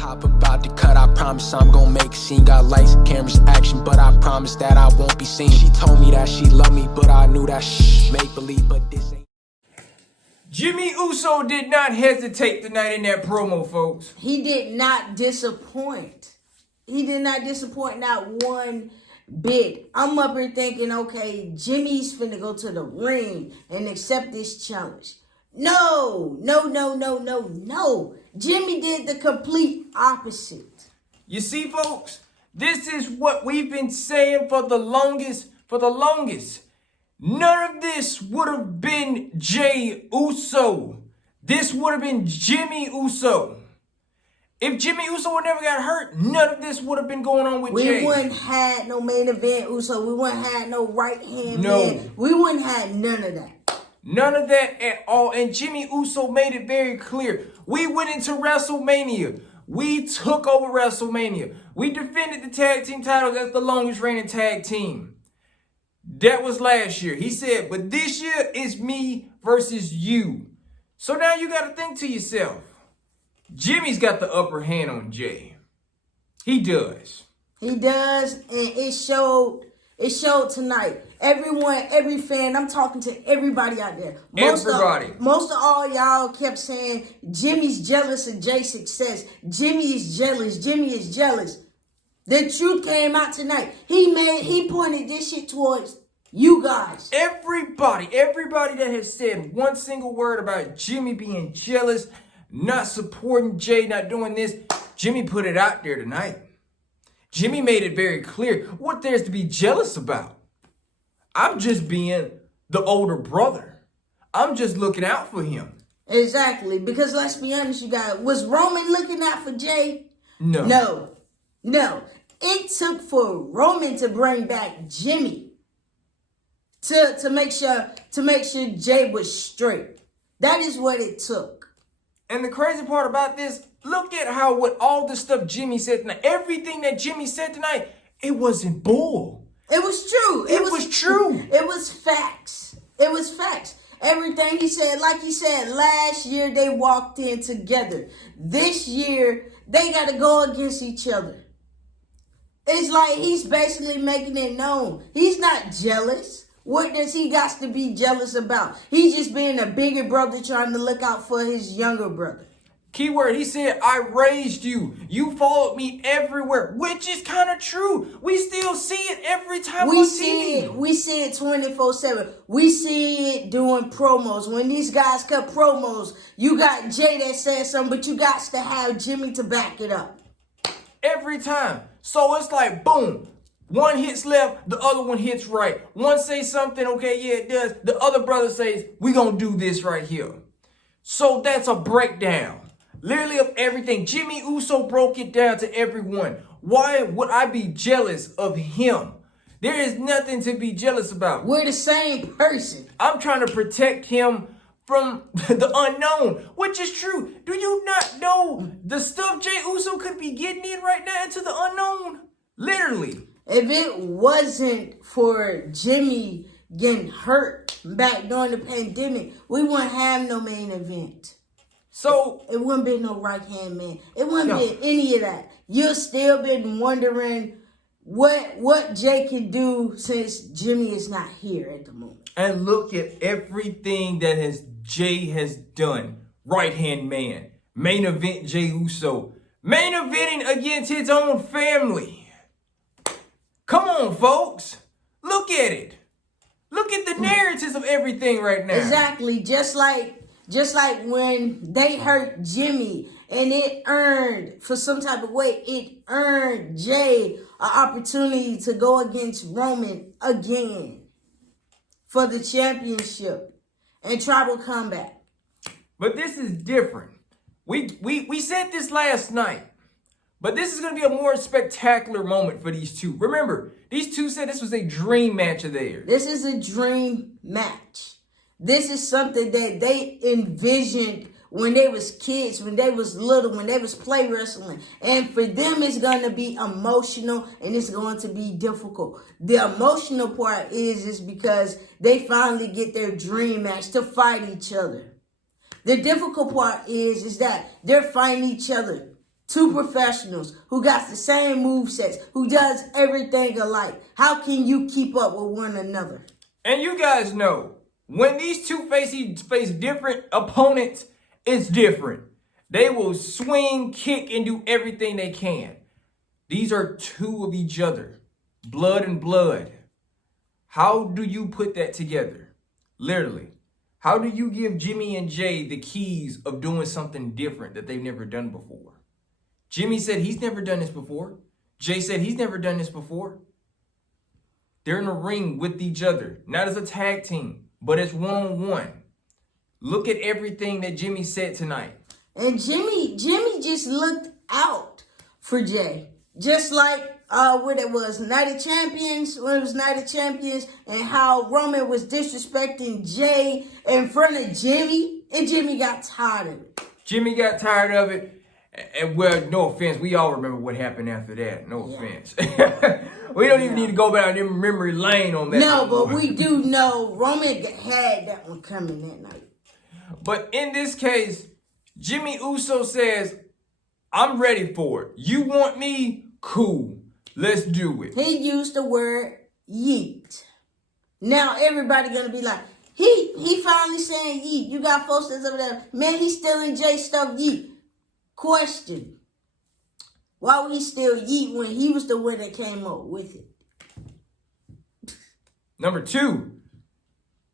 hop about to cut, I promise I'm gonna make a scene. Got lights, cameras, action, but I promise that I won't be seen. She told me that she loved me, but I knew that make believe, but this ain't. Jimmy Uso did not hesitate tonight in that promo, folks. He did not disappoint. He did not disappoint, not one bit. I'm up here thinking, okay, Jimmy's finna go to the ring and accept this challenge. No. Jimmy did the complete opposite. You see, folks, this is what we've been saying for the longest. None of this would have been Jeyuso. This would have been Jimmy Uso. If Jimmy Uso would never got hurt, none of this would have been going on with Jey. We wouldn't have no main event Uso. We wouldn't have no right hand man. We wouldn't have none of that. None of that at all. And Jimmy Uso made it very clear. We went into WrestleMania. We took over WrestleMania. We defended the tag team titles as the longest reigning tag team. That was last year. He said, but this year is me versus you. So now you got to think to yourself, Jimmy's got the upper hand on Jey. He does. He does, and it showed tonight. Everyone, every fan, I'm talking to everybody out there. Most of all y'all kept saying Jimmy's jealous of Jey's success. Jimmy is jealous. The truth came out tonight. He pointed this shit towards you guys. Everybody that has said one single word about Jimmy being jealous, not supporting Jey, not doing this, Jimmy put it out there tonight. Jimmy made it very clear what there's to be jealous about. I'm just being the older brother. I'm just looking out for him. Exactly, because let's be honest, you guys, was Roman looking out for Jey? No. It took for Roman to bring back Jimmy to make sure Jey was straight. That is what it took. And the crazy part about this, look at how with all the stuff Jimmy said tonight, everything that Jimmy said tonight, it wasn't bull. It was true. It was true. It was facts. Everything he said, like he said, last year they walked in together. This year, they got to go against each other. It's like he's basically making it known. He's not jealous. What does he got to be jealous about? He's just being a bigger brother trying to look out for his younger brother. Keyword, he said, I raised you. You followed me everywhere, which is kind of true. We still see it every time we see it. We see it 24/7. We see it doing promos. When these guys cut promos, you got Jey that says something, but you got to have Jimmy to back it up. Every time. So it's like, boom. One hits left, the other one hits right. One says something, okay, yeah, it does. The other brother says, we gonna do this right here. So that's a breakdown. Literally of everything. Jimmy Uso broke it down to everyone. Why would I be jealous of him? There is nothing to be jealous about. We're the same person. I'm trying to protect him from the unknown, which is true. Do you not know the stuff Jey Uso could be getting in right now into the unknown? Literally. If it wasn't for Jimmy getting hurt back during the pandemic, we wouldn't have no main event. So it wouldn't be no right hand man. It wouldn't be any of that. You've still been wondering what Jey can do since Jimmy is not here at the moment. And look at everything that Jey has done. Right hand man, main event Jey Uso, main eventing against his own family. Come on, folks. Look at it. Look at the narratives of everything right now. Exactly. Just like when they hurt Jimmy and it earned, for some type of way, it earned Jey an opportunity to go against Roman again for the championship and tribal combat. But this is different. We said this last night, but this is going to be a more spectacular moment for these two. Remember, these two said this was a dream match of theirs. This is a dream match. This is something that they envisioned when they was kids, when they was little, when they was play wrestling. And for them, it's going to be emotional and it's going to be difficult. The emotional part is because they finally get their dream match to fight each other. The difficult part is that they're fighting each other Two professionals who got the same movesets, who does everything alike. How can you keep up with one another? And you guys know, when these two face different opponents, it's different. They will swing, kick, and do everything they can. These are two of each other. Blood and blood. How do you put that together? Literally. How do you give Jimmy and Jay the keys of doing something different that they've never done before? Jimmy said he's never done this before. Jay said he's never done this before. They're in a ring with each other, not as a tag team, but as one-on-one. Look at everything that Jimmy said tonight. And Jimmy just looked out for Jay. Just like what it was, Night of Champions, when it was Night of Champions, and how Roman was disrespecting Jay in front of Jimmy, and Jimmy got tired of it. Jimmy got tired of it. And well, no offense, we all remember what happened after that. No offense. We don't even need to go back in memory lane on that. No, but we do know Roman had that one coming that night. But in this case, Jimmy Uso says, I'm ready for it. You want me? Cool. Let's do it. He used the word yeet. Now everybody gonna be like, he finally saying yeet. You got folks that's over there, man, he's stealing Jay stuff, yeet. Question. Why would he steal yeet when he was the one that came up with it? Number two,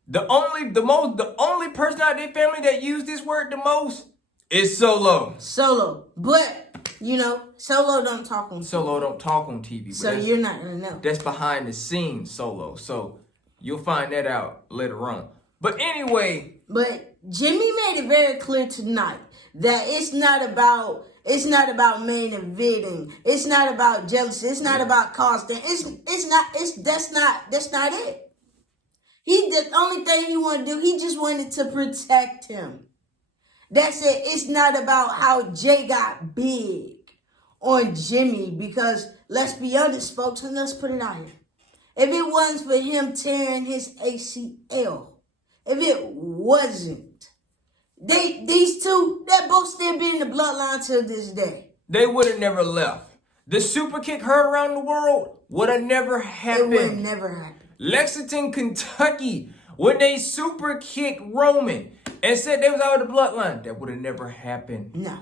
the only person out of their family that used this word the most is Solo. Solo. But, you know, Solo don't talk on TV. Solo don't talk on TV. So you're not going to know. That's behind the scenes Solo. So you'll find that out later on. But anyway. But Jimmy made it very clear tonight that it's not about main eventing. It's not about jealousy. It's not about constant. That's not it. The only thing he wanted to do, he just wanted to protect him. That's it. It's not about how Jay got big on Jimmy, because let's be honest, folks, and let's put it out here. If it wasn't for him tearing his ACL, if it wasn't, these two, they're both still be in the bloodline to this day. They would have never left. The super kick heard around the world would have never happened. It would never happen. Lexington, Kentucky, when they super kicked Roman and said they was out of the bloodline, that would have never happened. No.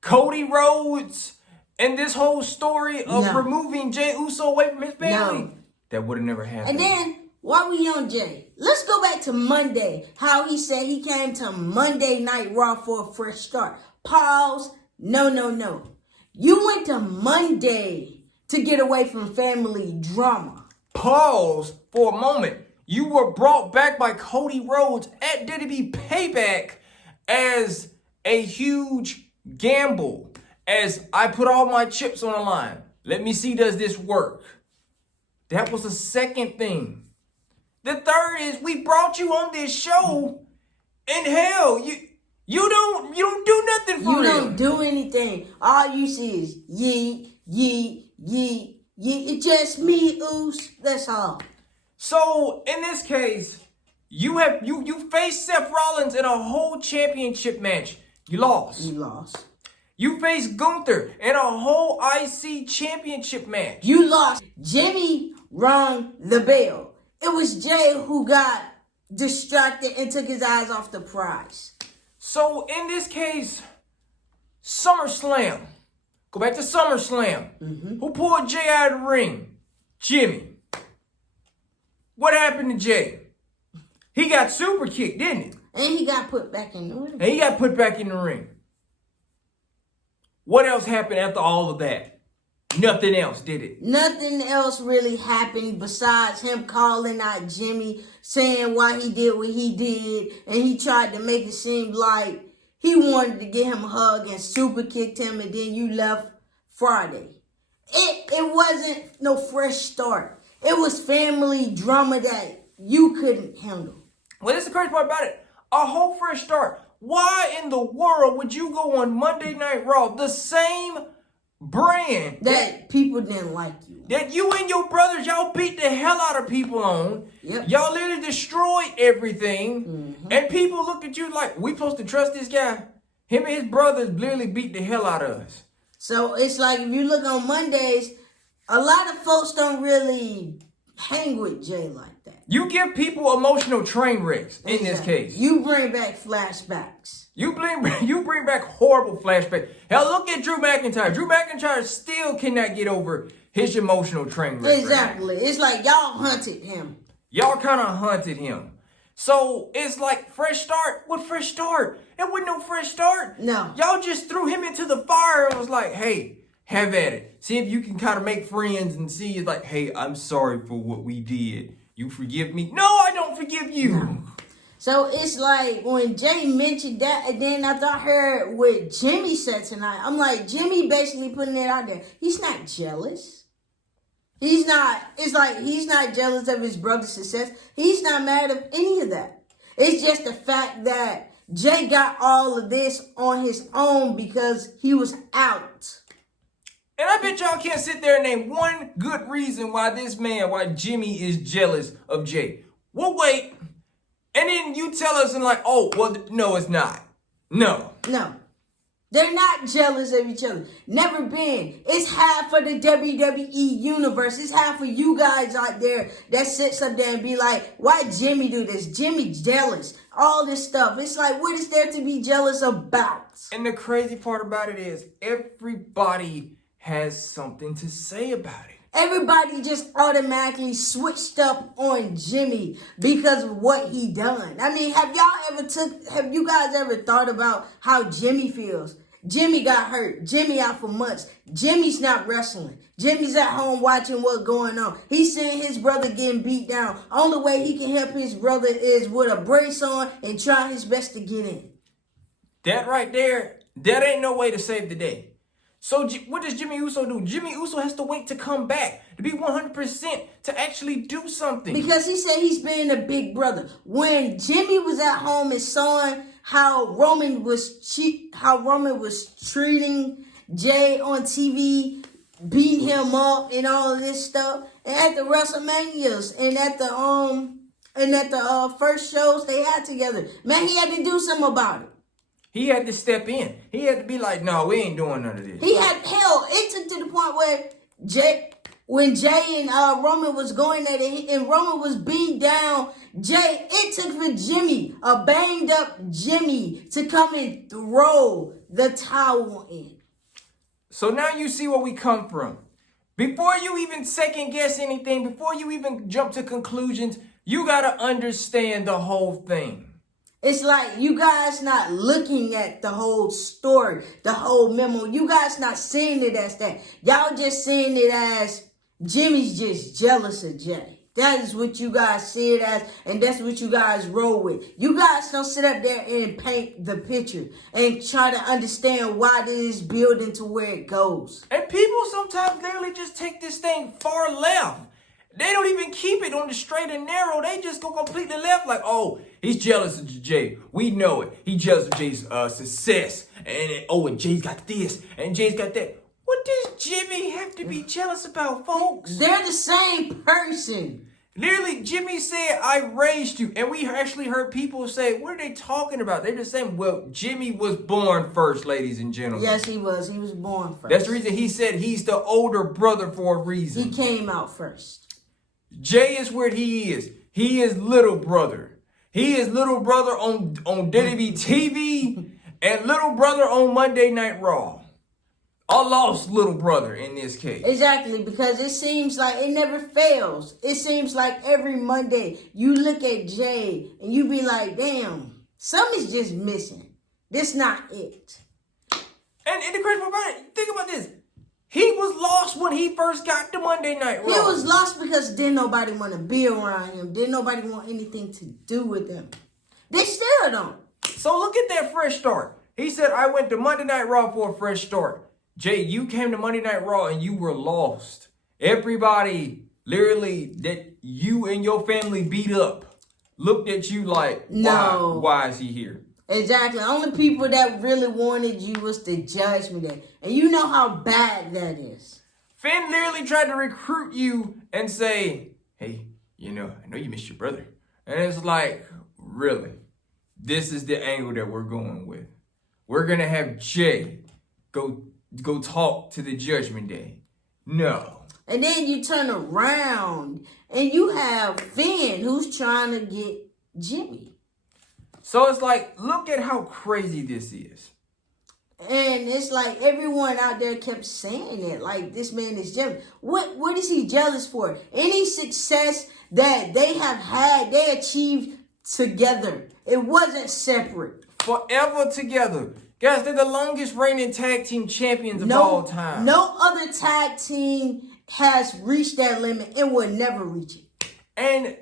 Cody Rhodes and this whole story of removing Jey Uso away from his family, that would have never happened. And then, while we on Jay, let's go back to Monday. How he said he came to Monday Night Raw for a fresh start. Pause. No. You went to Monday to get away from family drama. Pause for a moment. You were brought back by Cody Rhodes at WWE Payback as a huge gamble. As I put all my chips on the line. Let me see, does this work? That was the second thing. The third is we brought you on this show, and hell, you don't do nothing for You don't do anything. All you see is yeet. It's just me, Oos. That's all. So in this case, you faced Seth Rollins in a whole championship match. You lost. You faced Gunther in a whole IC championship match. You lost. Jimmy rung the bell. It was Jay who got distracted and took his eyes off the prize. So in this case, SummerSlam. Go back to SummerSlam. Who pulled Jay out of the ring? Jimmy. What happened to Jay? He got super kicked, didn't he? And he got put back in the ring. What else happened after all of that? Nothing else, did it? Nothing else really happened besides him calling out Jimmy, saying why he did what he did, and he tried to make it seem like he wanted to get him a hug and super kicked him, and then you left Friday. It wasn't no fresh start. It was family drama that you couldn't handle. Well, that's the crazy part about it. A whole fresh start. Why in the world would you go on Monday Night Raw, the same brand that people didn't like you, that you and your brothers, y'all beat the hell out of people on? Yep. Y'all literally destroyed everything. And people looked at you like, we supposed to trust this guy? Him and his brothers literally beat the hell out of us. So it's like if you look on Mondays, a lot of folks don't really hang with Jay like that. You give people emotional train wrecks in this case. You bring back flashbacks. You bring back horrible flashbacks. Hell, look at Drew McIntyre. Drew McIntyre still cannot get over his emotional train wreck. Exactly. It's like y'all hunted him. Y'all kind of hunted him. So it's like fresh start. What fresh start? It wasn't no fresh start. No. Y'all just threw him into the fire and was like, hey, have at it. See if you can kind of make friends and see it's like, hey, I'm sorry for what we did. You forgive me? No, I don't forgive you. No. So it's like when Jay mentioned that, and then after I heard what Jimmy said tonight, I'm like, Jimmy basically putting it out there. He's not jealous. He's not, it's like he's not jealous of his brother's success. He's not mad at any of that. It's just the fact that Jay got all of this on his own because he was out. And I bet y'all can't sit there and name one good reason why Jimmy is jealous of Jay. We'll wait. And then you tell us and like, oh, well, no, it's not. No. No. They're not jealous of each other. Never been. It's half of the WWE universe. It's half of you guys out there that sits up there and be like, why Jimmy do this? Jimmy's jealous. All this stuff. It's like, what is there to be jealous about? And the crazy part about it is everybody has something to say about it. Everybody just automatically switched up on Jimmy because of what he done. I mean, have you guys ever thought about how Jimmy feels? Jimmy got hurt. Jimmy out for months. Jimmy's not wrestling. Jimmy's at home watching what's going on. He's seeing his brother getting beat down. Only way he can help his brother is with a brace on and try his best to get in. That right there, that ain't no way to save the day. So what does Jimmy Uso do? Jimmy Uso has to wait to come back, to be 100%, to actually do something. Because he said he's being a big brother. When Jimmy was at home and saw how Roman was treating Jay on TV, beating him up and all of this stuff, and at the WrestleManias and at the first shows they had together, man, he had to do something about it. He had to step in. He had to be like, no, we ain't doing none of this. It took to the point where when Jay and Roman was going at it and Roman was beat down, it took for Jimmy, a banged up Jimmy, to come and throw the towel in. So now you see where we come from. Before you even second guess anything, before you even jump to conclusions, you got to understand the whole thing. It's like you guys not looking at the whole story, the whole memo. You guys not seeing it as that. Y'all just seeing it as Jimmy's just jealous of Jay. That is what you guys see it as, and that's what you guys roll with. You guys don't sit up there and paint the picture and try to understand why this is building to where it goes. And people sometimes literally just take this thing far left. They don't even keep it on the straight and narrow. They just go completely left like, oh, he's jealous of Jay. We know it. He's jealous of Jay's success. And Jay's got this and Jay's got that. What does Jimmy have to be jealous about, folks? They're the same person. Literally, Jimmy said, I raised you. And we actually heard people say, what are they talking about? They're just saying, well, Jimmy was born first, ladies and gentlemen. Yes, he was. He was born first. That's the reason he said he's the older brother for a reason. He came out first. Jay is where he is. He is little brother. He is little brother on WWE TV and little brother on Monday Night Raw. A lost little brother in this case. Exactly, because it seems like it never fails. It seems like every Monday you look at Jay and you be like, damn, something's just missing. This not it. And the crazy part about it, think about this. He was lost when he first got to Monday Night Raw. He was lost because didn't nobody want to be around him. Didn't nobody want anything to do with him. They still don't. So look at that fresh start. He said, I went to Monday Night Raw for a fresh start. Jay, you came to Monday Night Raw and you were lost. Everybody literally that you and your family beat up looked at you like, why is he here? Exactly. Only people that really wanted you was the Judgment Day. And you know how bad that is. Finn literally tried to recruit you and say, hey, I know you missed your brother. And it's like, really? This is the angle that we're going with. We're going to have Jay go go talk to the Judgment Day. No. And then you turn around and you have Finn who's trying to get Jimmy. So it's like, look at how crazy this is. And it's like everyone out there kept saying it, like this man is jealous. What is he jealous for? Any success that they have had, they achieved together. It wasn't separate. Forever together. Guys, they're the longest reigning tag team champions of all time. No other tag team has reached that limit and will never reach it. And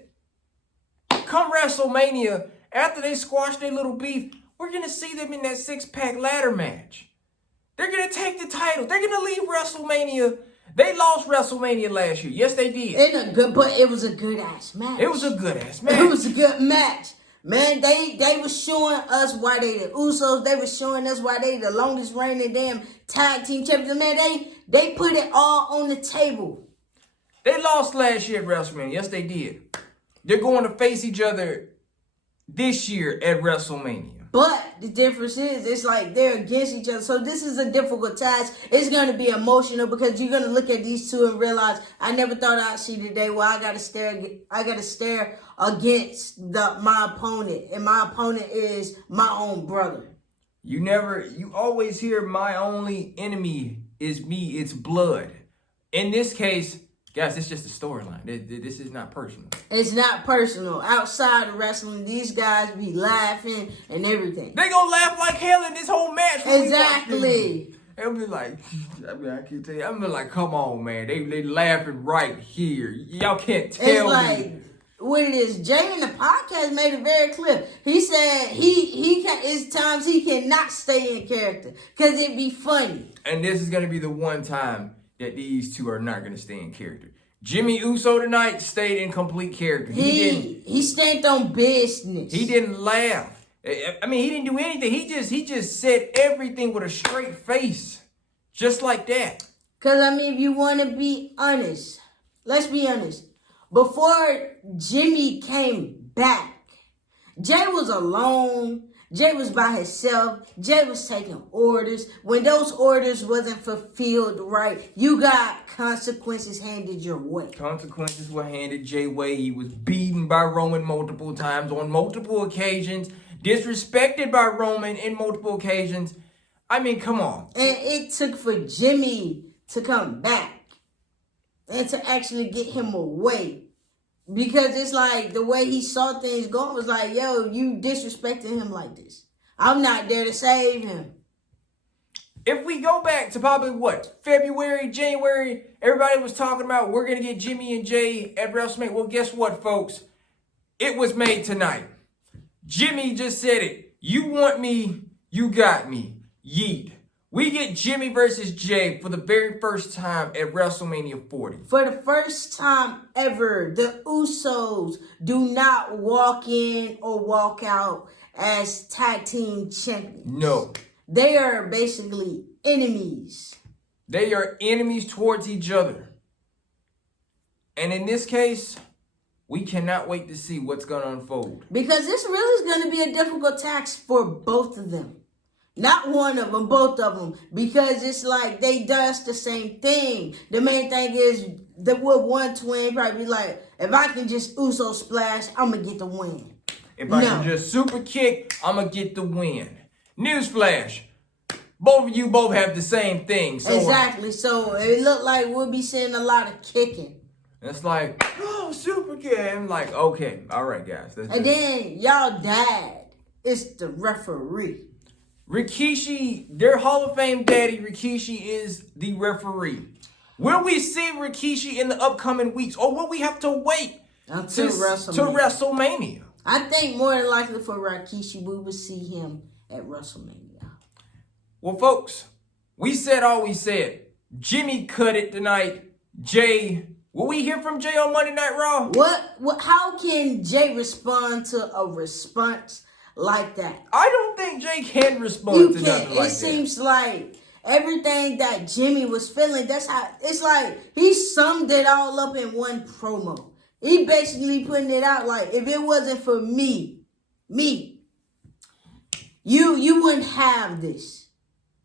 come WrestleMania, after they squash their little beef, we're going to see them in that six-pack ladder match. They're going to take the title. They're going to leave WrestleMania. They lost WrestleMania last year. Yes, they did. But it was a good-ass match. It was a good-ass match. It was a good match. Man, they were showing us why they the Usos. They were showing us why they the longest reigning damn tag team champions. Man, they put it all on the table. They lost last year at WrestleMania. Yes, they did. They're going to face each other this year at WrestleMania. But the difference is, it's like they're against each other. So this is a difficult task. It's going to be emotional because you're going to look at these two and realize, I never thought I'd see the day where I got to stare against my opponent. And my opponent is my own brother. You always hear my only enemy is me, it's blood. In this case, guys, it's just a storyline. This is not personal. It's not personal. Outside of wrestling, these guys be laughing and everything. They gonna laugh like hell in this whole match. Exactly. They'll be like, I can't tell you. I'm like, come on, man. They laughing right here. Y'all can't tell me. It's like, what it is, Jay in the podcast made it very clear. He said he can. It's times he cannot stay in character because it'd be funny. And this is gonna be the one time that these two are not going to stay in character. Jimmy Uso tonight stayed in complete character. He stayed on business. He didn't laugh. I mean, he didn't do anything. He just said everything with a straight face. Just like that. Because, I mean, if you want to be honest, let's be honest. Before Jimmy came back, Jay was alone. Jay was by himself. Jay was taking orders. When those orders wasn't fulfilled right, you got consequences handed your way. Consequences were handed Jay way. He was beaten by Roman multiple times on multiple occasions. Disrespected by Roman in multiple occasions. I mean, come on. And it took for Jimmy to come back and to actually get him away. Because it's like the way he saw things going was like, yo, you disrespecting him like this. I'm not there to save him. If we go back to probably February, January, everybody was talking about we're going to get Jimmy and Jay at WrestleMania. Well, guess what, folks? It was made tonight. Jimmy just said it. You want me, you got me. Yeet. We get Jimmy versus Jay for the very first time at WrestleMania 40. For the first time ever, the Usos do not walk in or walk out as tag team champions. No. They are basically enemies. They are enemies towards each other. And in this case, we cannot wait to see what's going to unfold. Because this really is going to be a difficult task for both of them. Not one of them, both of them. Because it's like they does the same thing. The main thing is that with one twin probably be like, if I can just Uso splash, I'm going to get the win. If I can just super kick, I'm going to get the win. Newsflash. Both of you both have the same thing. So exactly. So it looked like we'll be seeing a lot of kicking. It's like, oh, super kick. I'm like, okay. All right, guys. And then y'all dad is the referee. Rikishi, their Hall of Fame daddy, Rikishi is the referee. Will we see Rikishi in the upcoming weeks? Or will we have to wait until WrestleMania? I think more than likely for Rikishi, we will see him at WrestleMania. Well, folks, we said all we said. Jimmy cut it tonight. Jay, will we hear from Jay on Monday Night Raw? What? How can Jay respond to a response like that? I don't think Jay can respond to nothing like that. It seems like everything that Jimmy was feeling, that's how, it's like he summed it all up in one promo. He basically putting it out like, if it wasn't for me, you wouldn't have this.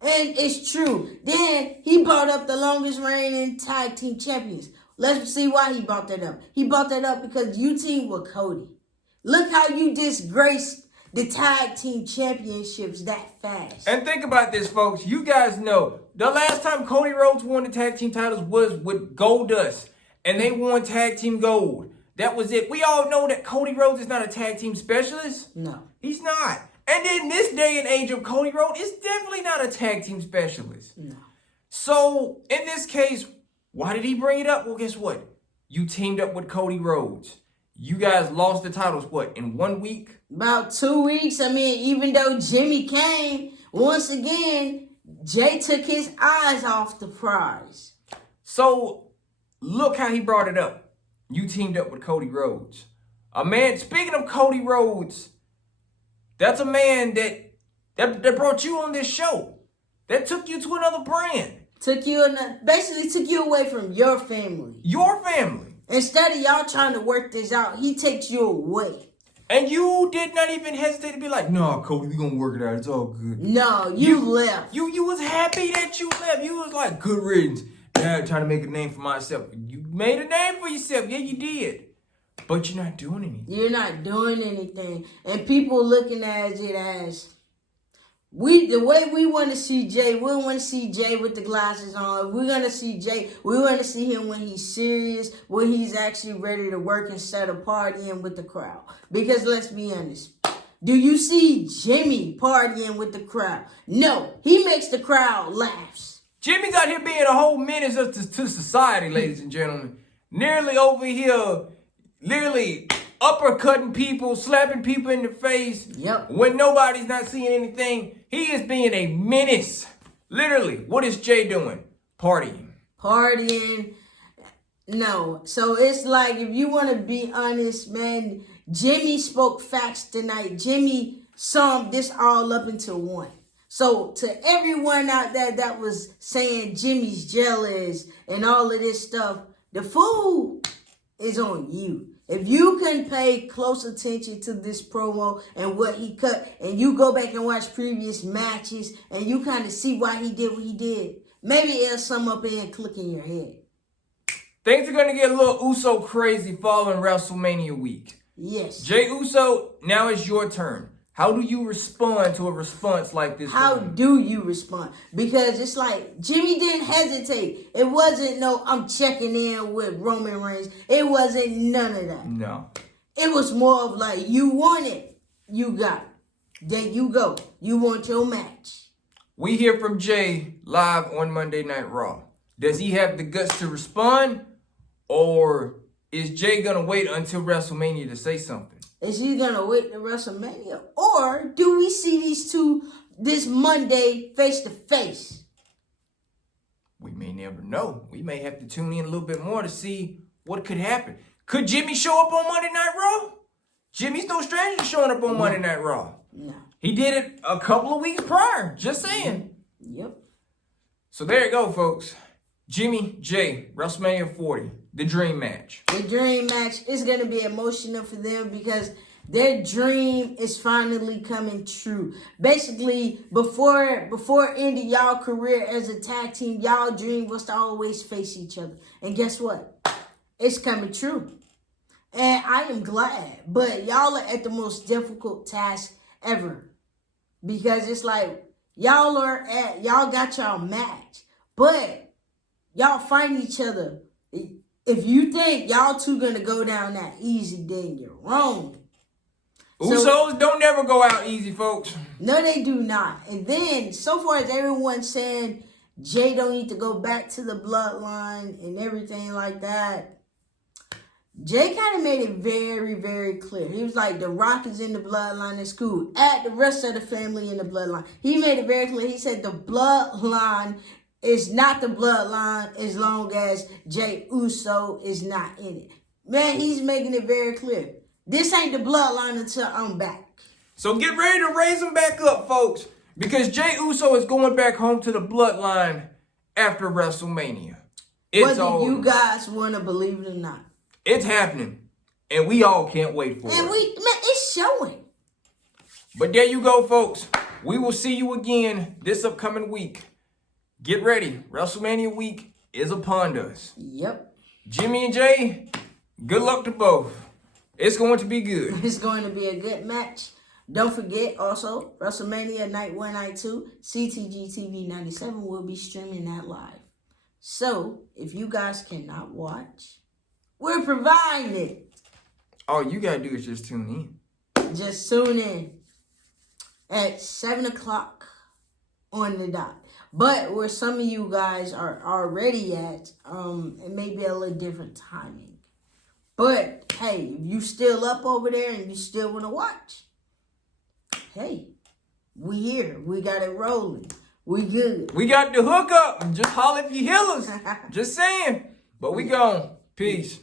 And it's true. Then he brought up the longest reigning tag team champions. Let's see why he brought that up. He brought that up because you teamed with Cody. Look how you disgraced the tag team championships that fast. And think about this, folks. You guys know the last time Cody Rhodes won the tag team titles was with Goldust, and they won tag team gold. That was it. We all know that Cody Rhodes is not a tag team specialist. No. He's not. And in this day and age of Cody Rhodes, it's definitely not a tag team specialist. No. So, in this case, why did he bring it up? Well, guess what? You teamed up with Cody Rhodes. You guys lost the titles, what, in 1 week? About 2 weeks. I mean, even though Jimmy came, once again, Jay took his eyes off the prize. So, look how he brought it up. You teamed up with Cody Rhodes. A man, speaking of Cody Rhodes, that's a man that brought you on this show. That took you to another brand. Basically took you away from your family. Your family. Instead of y'all trying to work this out, he takes you away. And you did not even hesitate to be like, "No, Cody, we gonna work it out. It's all good." No, you left. You was happy that you left. You was like, "Good riddance." Yeah, trying to make a name for myself. You made a name for yourself. Yeah, you did. But you're not doing anything. You're not doing anything. And people looking at it as the way we want to see Jay, we want to see Jay with the glasses on. We're going to see Jay. We want to see him when he's serious, when he's actually ready to work instead of partying with the crowd. Because let's be honest. Do you see Jimmy partying with the crowd? No. He makes the crowd laugh. Jimmy's out here being a whole menace to society, ladies and gentlemen. Nearly over here, literally uppercutting people, slapping people in the face. Yep. When nobody's not seeing anything, he is being a menace. Literally, what is Jay doing? Partying. No. So it's like, if you want to be honest, man, Jimmy spoke facts tonight. Jimmy summed this all up into one. So to everyone out there that was saying Jimmy's jealous and all of this stuff, the fool is on you. If you can pay close attention to this promo and what he cut, and you go back and watch previous matches, and you kind of see why he did what he did, maybe it'll sum up and click in your head. Things are going to get a little Uso crazy following WrestleMania week. Yes. Jey Uso, now it's your turn. How do you respond to a response like this? How do you respond? Because it's like, Jimmy didn't hesitate. It wasn't I'm checking in with Roman Reigns. It wasn't none of that. No. It was more of like, you want it, you got it. There you go. You want your match. We hear from Jay live on Monday Night Raw. Does he have the guts to respond? Or is Jay going to wait until WrestleMania to say something? Is he going to wait to WrestleMania? Or do we see these two this Monday face to face? We may never know. We may have to tune in a little bit more to see what could happen. Could Jimmy show up on Monday Night Raw? Jimmy's no stranger to showing up on Monday Night Raw. No. He did it a couple of weeks prior. Just saying. Yep. So there you go, folks. Jimmy, Jay, WrestleMania40, the dream match. The dream match is going to be emotional for them because their dream is finally coming true. Basically, before ending y'all career as a tag team, y'all dream was to always face each other. And guess what? It's coming true. And I am glad. But y'all are at the most difficult task ever. Because it's like, y'all got y'all match. But y'all fight each other. If you think y'all two gonna go down that easy, then you're wrong. Usos don't never go out easy, folks. No, they do not. And then, so far as everyone's saying Jay don't need to go back to the bloodline and everything like that, Jay kind of made it very, very clear. He was like, The Rock is in the bloodline, it's cool. Add the rest of the family in the bloodline. He made it very clear. He said the bloodline is not the bloodline as long as Jey Uso is not in it. Man, he's making it very clear. This ain't the bloodline until I'm back. So get ready to raise them back up, folks. Because Jey Uso is going back home to the bloodline after WrestleMania. It's Whether you guys want to believe it or not. It's happening. And we all can't wait for it. And it's showing. But there you go, folks. We will see you again this upcoming week. Get ready. WrestleMania week is upon us. Yep. Jimmy and Jay, good luck to both. It's going to be good. It's going to be a good match. Don't forget also, WrestleMania Night 1, Night 2, CTG TV 97 will be streaming that live. So, if you guys cannot watch, we're providing it. All you got to do is just tune in. Just tune in at 7 o'clock on the dot. But where some of you guys are already at, it may be a little different timing. But, hey, if you still up over there and you still want to watch, hey, we here. We got it rolling. We good. We got the hook up. Just holler if you hear us. Just saying. But we gone. Peace.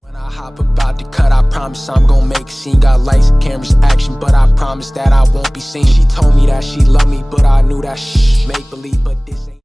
When I hop about to cut, I promise I'm gonna make a scene. Got lights, cameras, action, but I promise that I won't be seen. She told me that she loved me, but I knew that make believe, but this ain't.